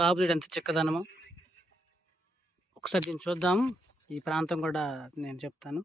కాపు ఎంత చిక్కదనమో ఒకసారి దీన్ని చూద్దాం. ఈ ప్రాంతం కూడా నేను చెప్తాను.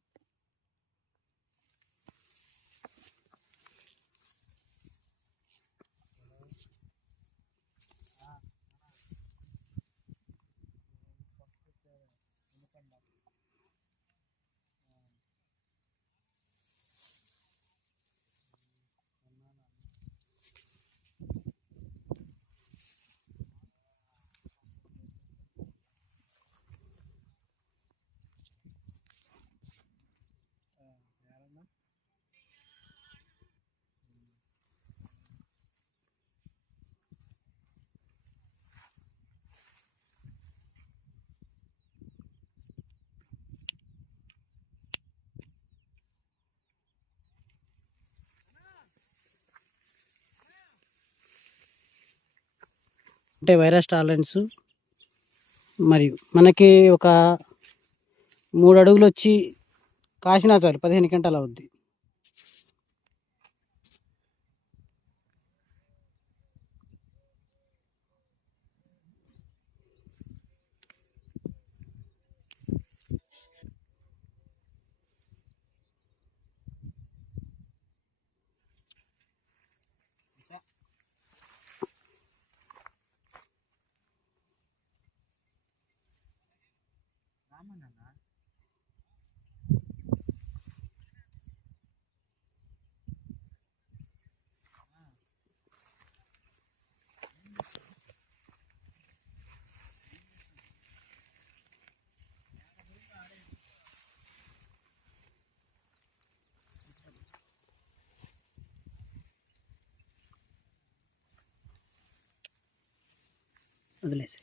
అంటే వైరస్ టాలరెన్స్ మరియు మనకి ఒక మూడు అడుగులు వచ్చి కాసినా చాలు పదిహేను గంటలు అవుద్ది. వదిలేసి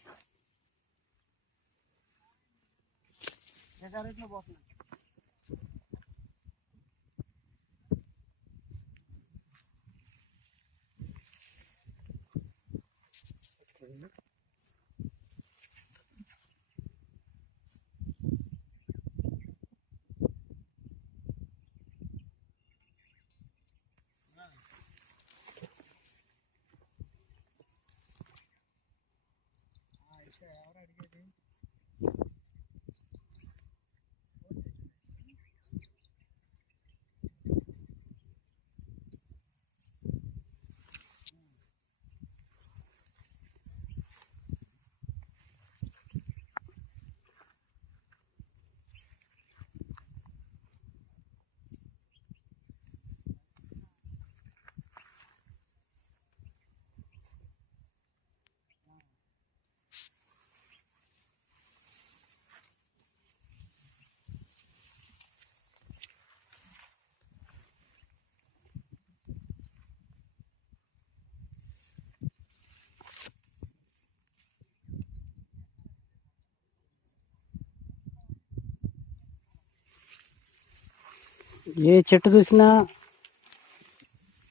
ఏ చెట్టు చూసినా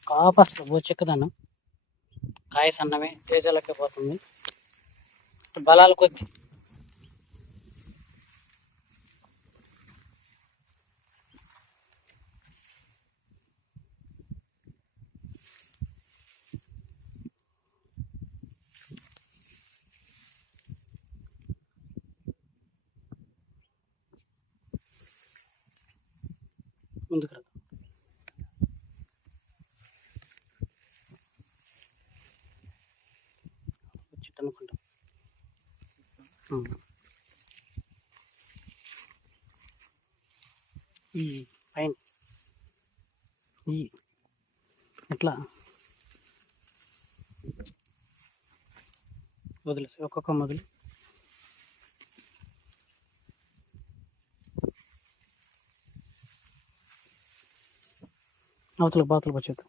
కాపస్ ఓ కాయ సన్నమే తేజలకే పోతుంది బలాలు కొద్ది. ముందుకు రా చెట్టు ఈ పైన. ఈ ఎట్లా వదిలేసి ఒక్కొక్క మొదలు. అవతలకు బాతులకు వచ్చేద్దాం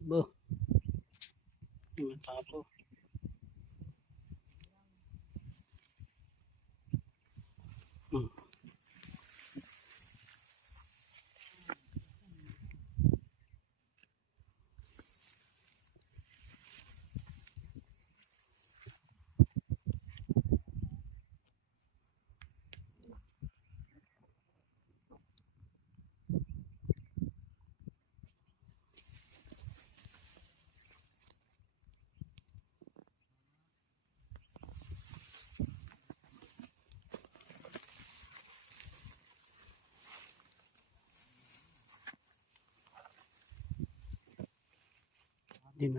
బో ఈమె పాపు ఉం.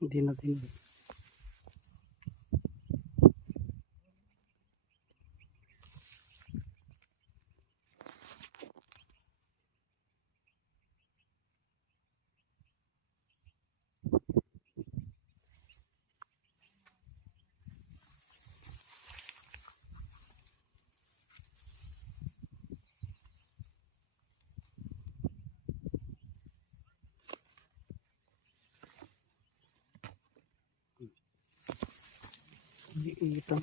దీని దీని і, і там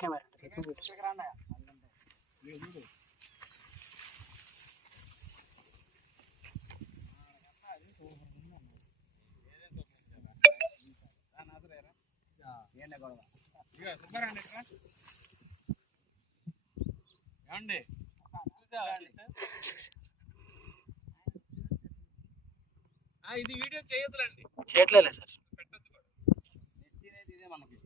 కెమెరా ఇది వీడియో చేయొద్దులండి. చేయట్లేదు సార్ పెట్టద్దు కూడా ఇదే మనకి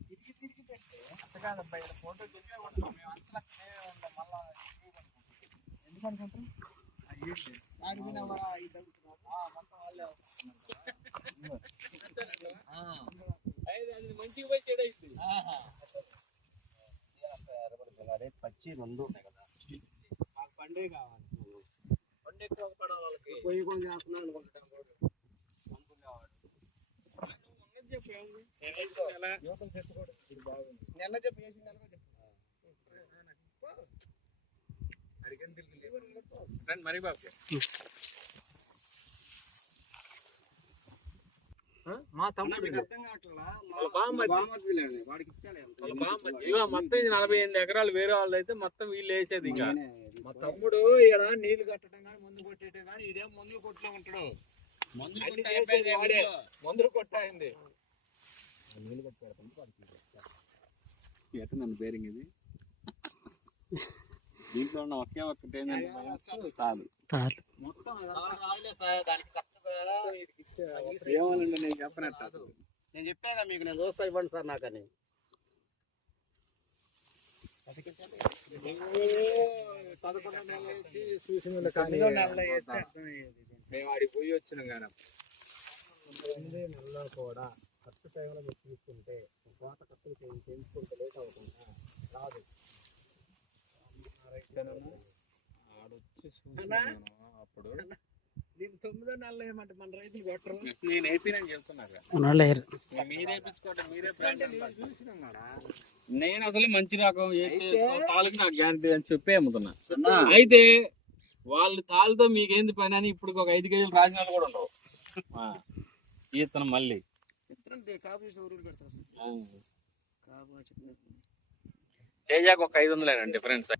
తిరిగి తిరిగి పెట్టి అంత కాదబ్బా ఫోటో చెప్పే ఉంటాం మేము అంతలా మేమే ఉంటాం మళ్ళా ఎందుకు అనుకుంటాం ఈ తగ్గుతున్నావు మొత్తం వాళ్ళే అది మంచిగా పోయి చెడైంది పచ్చి రెండు ఉన్నాయి కదా మాకు పండే కావాలి పండు పొయ్యి కొంచెం చేస్తున్నాను అనుకుంటాం చెప్పు చెప్పు చెప్పు రండి మరి బాబు మా తమ్ముడు అర్థం మొత్తం ఇది నలభై ఎనిమిది ఎకరాలు వేరే వాళ్ళు అయితే మొత్తం వీళ్ళు వేసేది ఇంకా మా తమ్ముడు ఇక్కడ నీళ్ళు కట్టడం కానీ మందు కొట్టేయడం కానీ ఇదేం మందులు కొట్టుకుంటాడు ఉంటాడు మందులు కొట్టి ఎట్ట నన్ను బేరింగ్ ఇది. దీంట్లో ఉన్న ఒకే ఒక్కటి ఏంటంటే తాలు. తాళ్ళు మొత్తం నేను చెప్పనట్టు. నేను చెప్పాగా మీకు నేను దోస్తా ఇవ్వండి సార్ నాకని. పదకొండు నెలలు వేసి చూసిన కానీ. మేము ఆడికి పోయి వచ్చినాం కానీ నెలలో కూడా ఖర్చు టైంలో మీరు తీసుకుంటే కోత ఖర్చు చేయించుకుంటే లేట్ అవుతుందా రాదు. అప్పుడు దీని తొమ్మిదో నెలలో ఏమంటే మన రైతులు కొట్టరు? నేను వేపినని మన లేరు. మీరే నేను నేను అసలు మంచి రకం తాళ్ళకి నాకు గ్యారంటీ అని చెప్పి అమ్ముతున్నా. అయితే వాళ్ళు తాళ్ళతో మీకేంది పని అని ఇప్పుడు ఒక ఐదు కేజీలు రాసిన కూడా ఉండవు. ఆ, ఈతనం మళ్ళీ. ఒక ఐదు వందలేనండి డిఫరెన్స్?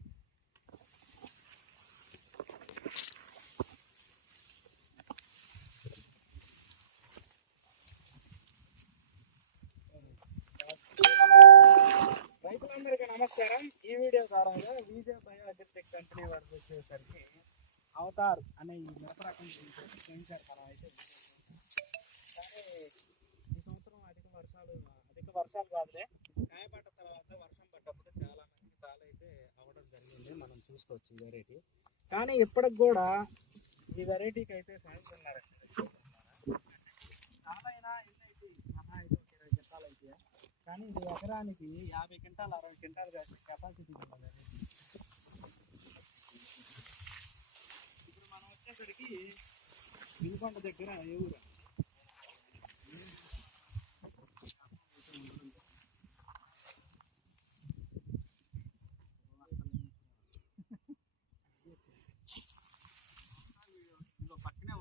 రైతులందరికీ నమస్కారం. ఈ వీడియో ద్వారా బయో బయోఎలక్ట్రిక్ కంపెనీ వరకు వచ్చేసరికి అవతార్ అనే ఈ మొత్తం గురించి అయితే ముందు వర్షాలు కాదులే. కాయపడ్డ తర్వాత వర్షం పడ్డప్పుడు చాలా మంది తాలు అయితే అవ్వడం జరిగింది. మనం చూసుకోవచ్చు ఈ వెరైటీ. కానీ ఇప్పటికి కూడా ఈ వెరైటీకి అయితే సాగుతున్నారు చాలా అయితే మహా అయితే ఒక ఇరవై క్వింటాలు అయితే కానీ ఇది ఎకరానికి యాభై క్వింటాలు అరవై క్వింటాలు కాసే కెపాసిటీ ఉంది ఇప్పుడు మనం వచ్చేసరికి వినుకొండ దగ్గర ఏ ఊరు?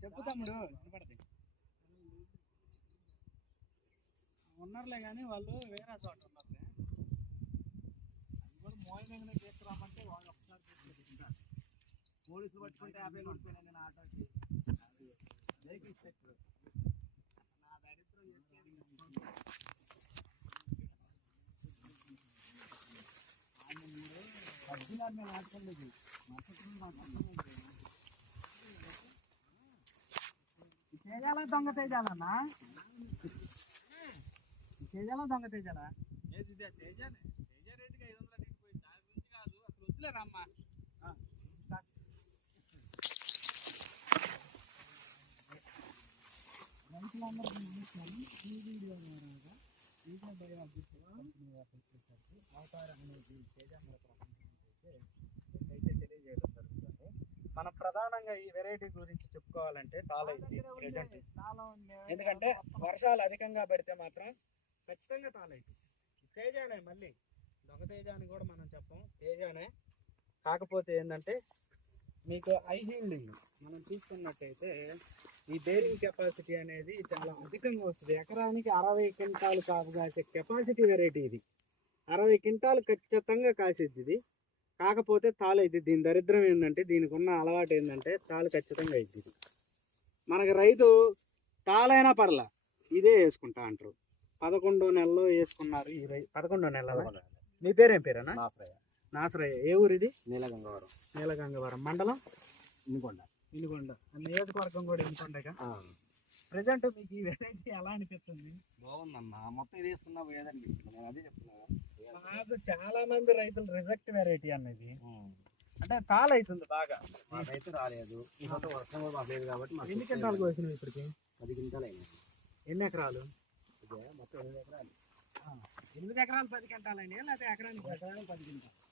చెప్పు తమ్ముడు. వినపడతాయి ఉన్నారులే కానీ వాళ్ళు వేరే చోట ఉన్నారు. అది కూడా మోయనంగానే తీసుకురామంటే వాళ్ళు ఒకసారి తీసుకుంటారు పోలీసులు పట్టుకుంటే యాభై కొడుకునే నేను ఆటోకి. మాట్లాడలేదు దొంగ తేజాలన్నా? తేజాలా దొంగ తేజాలా? తేజా ఇదే? తేజానే. తేజ రేటుకి ఐదు వందల గురించి కాదు. అసలు వద్దులేరమ్మా రైతులందరికీ నమస్కారం ఈ వీడియో ద్వారా కంపెనీ అవతారం అనేది అయితే అయితే తెలియజేయడం జరుగుతుంది మనం ప్రధానంగా ఈ వెరైటీ గురించి చెప్పుకోవాలంటే తాళైంది ప్రెసెంట్ ఎందుకంటే వర్షాలు అధికంగా పడితే మాత్రం ఖచ్చితంగా తాళైంది తేజానే మళ్ళీ. దొంగ తేజ అని కూడా మనం చెప్పం. తేజానే. కాకపోతే ఏంటంటే మీకు ఐ హీల్డింగ్ మనం చూసుకున్నట్టయితే ఈ బేరింగ్ కెపాసిటీ అనేది చాలా అధికంగా వస్తుంది. ఎకరానికి అరవై క్వింటాలు కాపు కాసే కెపాసిటీ వెరైటీ ఇది. అరవై క్వింటాలు ఖచ్చితంగా కాసేది ఇది. కాకపోతే తాలు ఇది. దీని దరిద్రం ఏంటంటే దీనికి ఉన్న అలవాటు ఏంటంటే తాలు ఖచ్చితంగా అయింది ఇది. మనకి రైతు తాలైనా పర్లా ఇదే వేసుకుంటా అంటారు. పదకొండో నెలలో వేసుకున్నారు ఈ రై పదకొండో నెలలో? మీ పేరేం పేరేనా? నాసరయ్య. ఏ ఊరు ఇది నీలగంగవరం. నీలగంగవరం. మండలం? ఇనుకొండ. ఇనుకొండ. నియోజకవర్గం కూడా ఇనుకొండగా? ప్రజెంట్ మీకు ఈ వెరైటీ ఎలా అనిపిస్తుంది? బాగుందమ్మా మొత్తం ఇది వేసుకున్నా పోయేదండి. నేను అదే చెప్తున్నా. నాకు చాలా మంది రైతులు రిజెక్ట్ వెరైటీ అనేది అంటే తాళ అవుతుంది బాగా. మా రైతు రాలేదు. ఈ వర్షం కూడా లేదు కాబట్టి మాకు ఎన్ని క్వింటాలు కోసినావు ఇప్పటికి? పది క్వింటాలు అయినాయి ఎన్ని ఎకరాలు? మొత్తం ఎనిమిది ఎకరాలు. ఎనిమిది ఎకరాలు పది క్వింటాలు అయినాయి లేకపోతే ఎకరానికి ఎకరానికి పది క్వింటాలు.